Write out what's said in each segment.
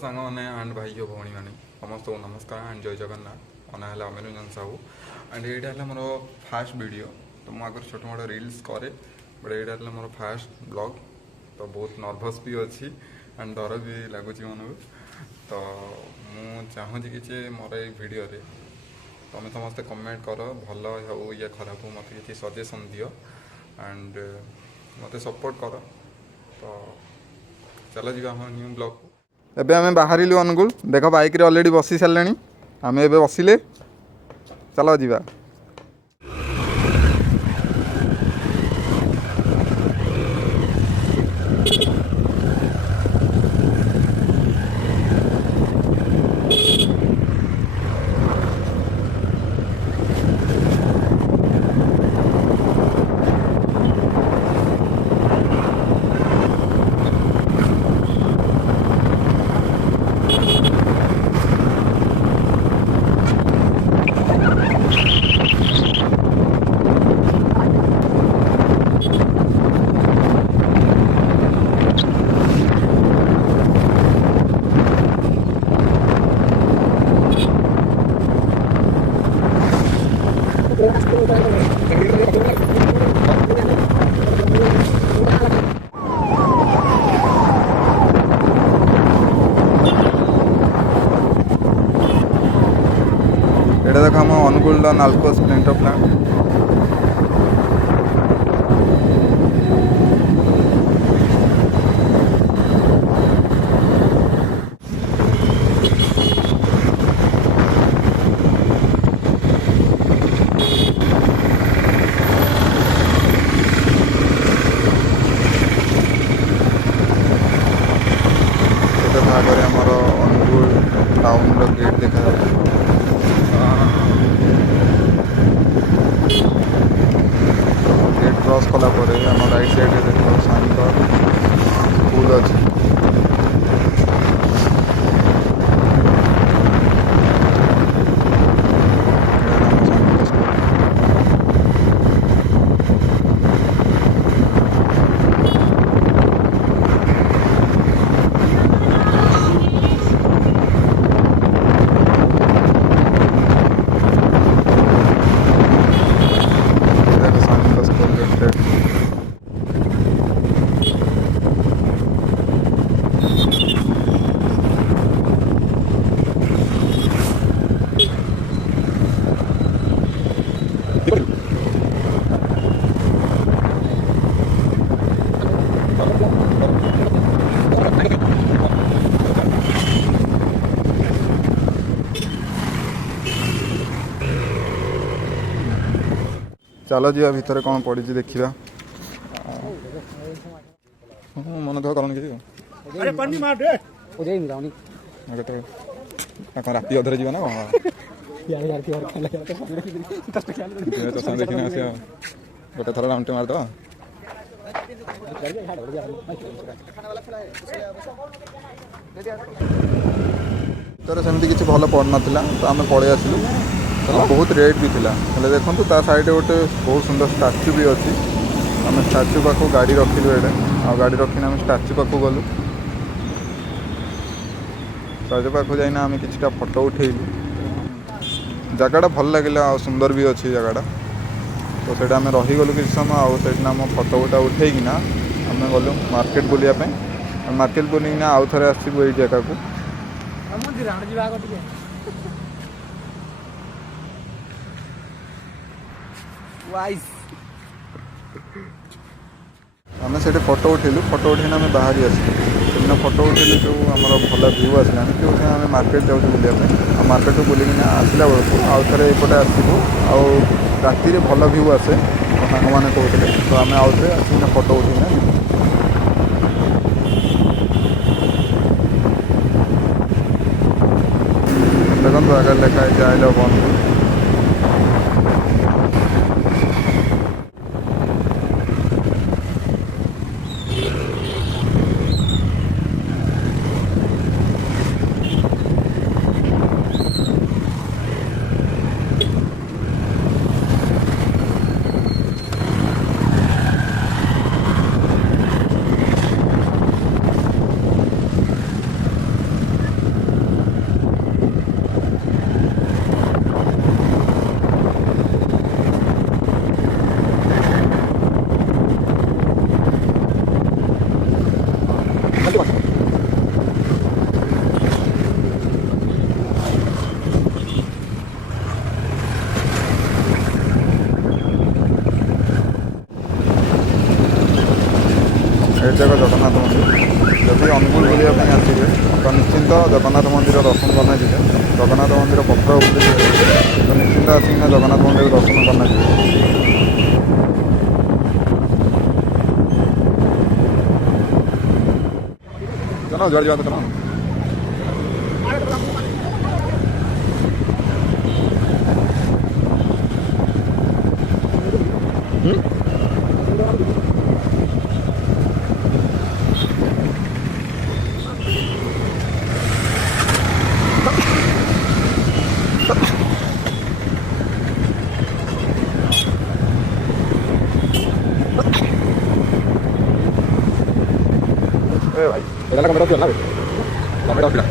सांग मैंने एंड भाई भौणी मैंने समस्त को नमस्कार एंड जय जगन्नाथ मना है अमिरंजन साहू एंड यहाँ है मोर फास्ट वीडियो तो मुझे आगे छोट मोट रिल्स करे बट यहाँ है मोर फास्ट ब्लॉग तो बहुत नर्भस भी अच्छी एंड डर भी लगुच मन को तो मुझे चाहूँगी कि मोर ये वीडियो तुम समस्ते कमेंट कर भल हो या खराब हो मत किसी सजेसन दियो एंड मत सपोर्ट कर तो चलो जी आम न्यू ब्लॉग को एबे आम बाहर अनुगुल देख बाइक ऑलरेडी बसी सारे आम ए बसिले चलो जी এটা দেখো আমার অনুগুল নালকো স্প্লেন্ডর প্ল্যান্ট এটা ভাগরে আমার অনুগুল টাউনর গেট দেখা যাচ্ছে गेट क्रॉस कलापर आम राइट साइड देख साइंकर स्कूल अच्छे चलो जी भितर कौन पड़ी देखा मन दुख कर राति अधरे जीवन देखी आस गोटे थर राउंड मारद तर सेमती किसी भल पड़ नाला तो आम पलि आसलु बहुत रेट भी थिला हेले देखंतु ता साइड गोटे बहुत सुंदर स्टाच्यू भी अच्छी आम स्टाच्यू पाख गाड़ी रखिलु ये आ गाड़ी रखिना आम स्टाच्यू पाख गलु स्टाच्यू पाख जाइना आम किछटा फोटो उठेलु जगहटा भल लगे आ सुंदर भी अच्छी जगहटा तो से आम रहीगलु किसी समय आम फोटो गोटा उठेकिना आम गलु मार्केट बुलायापी मार्केट बुलिकिना आउ थे आसू ये जगह को आम से फोटो उठेलु फोटो उठेना आम बाहरी आसलु फोटो उठेलु जो आम भल भ्यू आसला जो आम मार्केट जाऊँ बुलायापी मार्केट बुलिकिना आसला बेलू आउ थे एपटे आसबू आति भल भ्यू आसे सांग मैंने कहते तो आम आउ थे आसिना फोटो उठेना देखो आगे लिखाई आई लव अनुगुल एट जगह जगन्नाथ मंदिर जब अनुगुल बुलापी आसवे तो निश्चिंत जगन्नाथ मंदिर दर्शन करना जी जगन्नाथ मंदिर पथर उपरे तो निश्चिंत आसिना जगन्नाथ मंदिर दर्शन करना जी चलो जुआड़ जावा तो चलो भाई la cámara opción, ¿sabes? Cámara opción.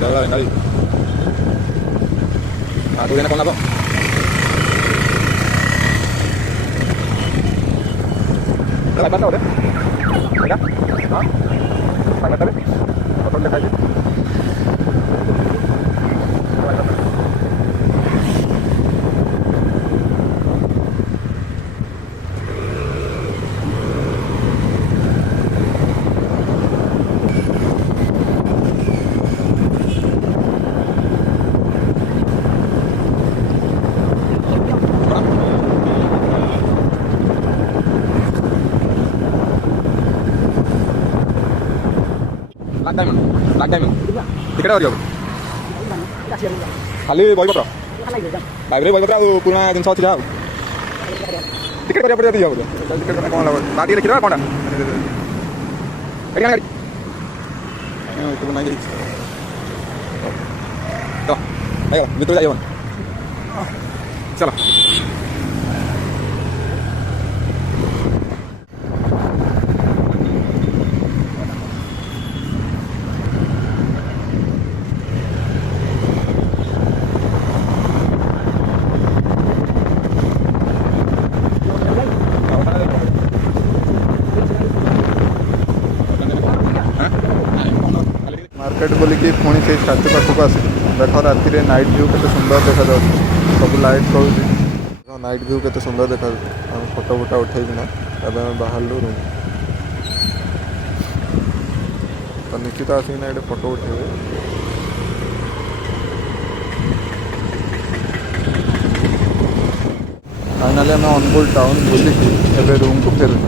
Chào lại đây. Tôi đến là con nào không? Nó lại bắt đầu đấy. Đấy đó. Đó. Phải bắt đầu đấy. Có con lên đây chứ. Black Diamond. Tiket ada खाली बहीपत्र library बहीपत्र आ पुराना जिन अच्छी जाओ ticket करा पड़े दिया ticket करना कौन लगा लाटी लिखी कौन गाड़ी तो बनाई चलो आइए मित्र जाइए चलो मार्केट बोलिकी पुणी से स्टाच्यू पाखक आस देख राति नाइट व्यू के सुंदर देखा सब लाइट करूँ नाइट व्यू के सुंदर देखा फोटो फोटा उठेकिना बाहर रूम तो निश्चित आसिक ये फोटो उठे फाइनाली आम अनुगुल टाउन बुलिकी एवं रूम को फेरुँ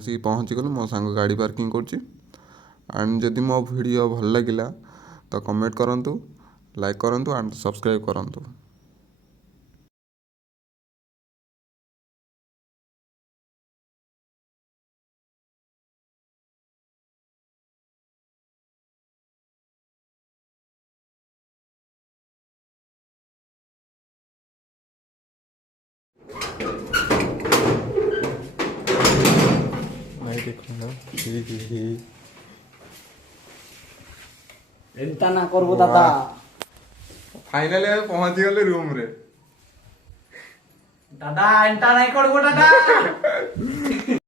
आसिक पहुँची गलु मो सांग गाड़ी पार्किंग कर एंड जदि मो वीडियो भल लगिला तो कमेंट करंतु लाइक करंतु एंड सब्सक्राइब करंतु। नहीं देखूंगा एंता ना करबो दादा फाइनली ଆମେ ପହଞ୍ଚି ଗଲେ ରୁମ ରେ दादा एंता नहीं करबो दादा